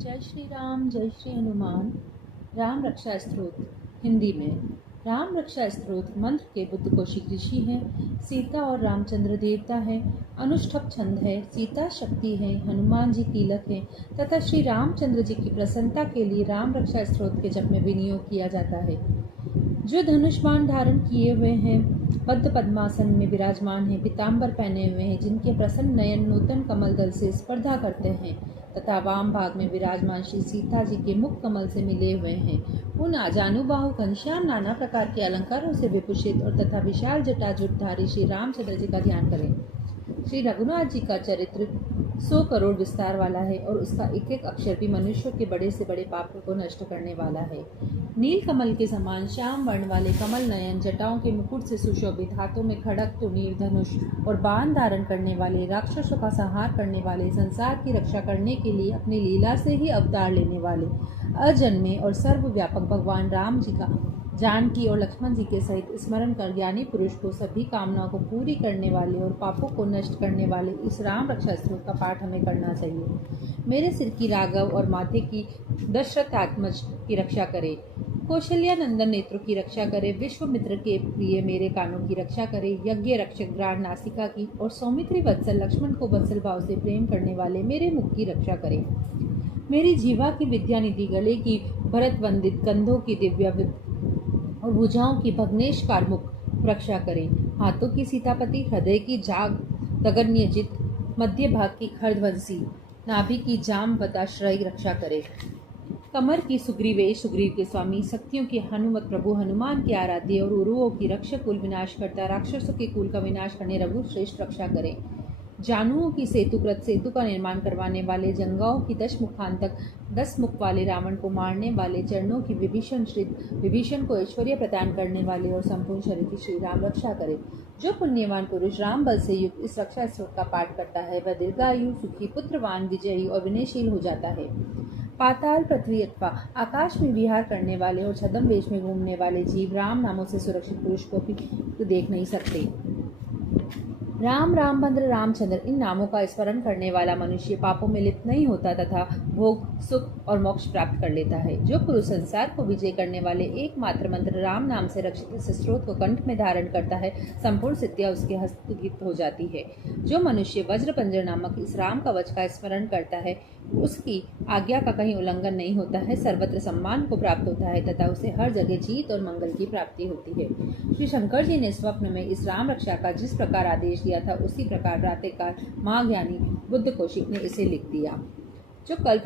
जय श्री हनुमान। राम रक्षा स्तोत्र हिंदी में। राम रक्षा स्तोत्र मंत्र के बुद्ध कौशिक ऋषि हैं। सीता और रामचंद्र देवता है। अनुष्ठप छंद है। सीता शक्ति है, हनुमान जी कीलक है तथा श्री रामचंद्र जी की प्रसन्नता के लिए राम रक्षा स्तोत्र के जप में विनियोग किया जाता है। जो धनुष बाण धारण किए हुए हैं, बद्ध पद्मासन में विराजमान हैं, पीताम्बर पहने हुए हैं, जिनके प्रसन्न नयन नूतन कमल दल से स्पर्धा करते हैं तथा वाम भाग में विराजमान श्री सीता जी के मुख कमल से मिले हुए हैं, उन आजानुबाहु घनश्याम नाना प्रकार के अलंकारों से विभूषित और तथा विशाल जटाजूटधारी श्री रामचंद्र जी का ध्यान करें। श्री रघुनाथ जी का चरित्र 100 करोड़ विस्तार वाला है और उसका एक एक अक्षर भी मनुष्यों के बड़े से बड़े पापों को नष्ट करने वाला है। नील कमल के समान श्याम वर्ण वाले कमल नयन, जटाओं के मुकुट से सुशोभित, हाथों में खड़ग तुनीर धनुष और बाण धारण करने वाले, राक्षसों का संहार करने वाले, संसार की रक्षा करने के लिए अपनी लीला से ही अवतार लेने वाले, अजन्मे और सर्वव्यापक भगवान राम जी का जानकी और लक्ष्मण जी के सहित स्मरण कर ज्ञानी पुरुष को सभी कामनाओं को पूरी करने वाले और पापों को नष्ट करने वाले इस राम रक्षा स्तोत्र का पाठ हमें करना चाहिए। मेरे सिर की राघव और माथे की दशरथात्मज की रक्षा करे, कौशल्या नंदन नेत्रों की रक्षा करे, विश्वामित्र के प्रिय मेरे कानों की रक्षा करे, यज्ञ रक्षक ग्राण नासिका की और सौमित्री वत्सल लक्ष्मण को वत्सल भाव से प्रेम करने वाले मेरे मुख की रक्षा करे। मेरी जीवा की विद्या निधि, गले की भरत वंदित, कंधों की दिव्य और भुजाओं की भग्नेश कारमुख रक्षा करें, हाथों की सीतापति, हृदय की जाग दगन्यजित, मध्य भाग की खरध्वंसी, नाभि की जामवताश्रय रक्षा करे, कमर की सुग्रीवेश, सुग्रीव के स्वामी, शक्तियों की हनुमत प्रभु, हनुमान के आराध्य और उरुओं की रक्षक, कुल विनाश करता, राक्षसों के कुल का विनाश करने रघु श्रेष्ठ रक्षा करें, जानुओं की सेतुकृत, सेतु का निर्माण करवाने वाले, जंगाओं की 10 मुखांतक, 10 मुख वाले, रावण को मारने वाले, चरणों की विभीषण, श्री विभीषण को ऐश्वर्य प्रदान करने वाले और संपूर्ण शरीर की श्री राम रक्षा करे। जो पुण्यवान पुरुष राम बल से युक्त इस रक्षा स्तोत्र का पाठ करता है, वह दीर्घायु, सुखी, पुत्रवान, विजयी और विनयशील हो जाता है। पाताल, पृथ्वी अथवा आकाश में विहार करने वाले और छद्म वेश में घूमने वाले जीव राम नामों से सुरक्षित पुरुष को भी देख नहीं सकते। राम, रामभद्र, रामचंद्र इन नामों का स्मरण करने वाला मनुष्य पापों में लिप्त नहीं होता तथा भोग, सुख और मोक्ष प्राप्त कर लेता है। जो पुरुष संसार को विजय करने वाले एकमात्र मंत्र राम नाम से रक्षित इस स्तोत्र को कंठ में धारण करता है, संपूर्ण सिद्धियां उसके हस्तगत हो जाती है। जो मनुष्य वज्रपंजर नामक इस राम कवच का स्मरण करता है, उसकी आज्ञा का कहीं उल्लंघन नहीं होता है, सर्वत्र सम्मान को प्राप्त होता है तथा उसे हर जगह जीत और मंगल की प्राप्ति होती है। श्री शंकर जी ने स्वप्न में इस राम रक्षा का जिस प्रकार आदेश दिया था, उसी प्रकार प्रातःकाल महाज्ञानी बुद्ध कौशिक ने इसे लिख दिया। जो कल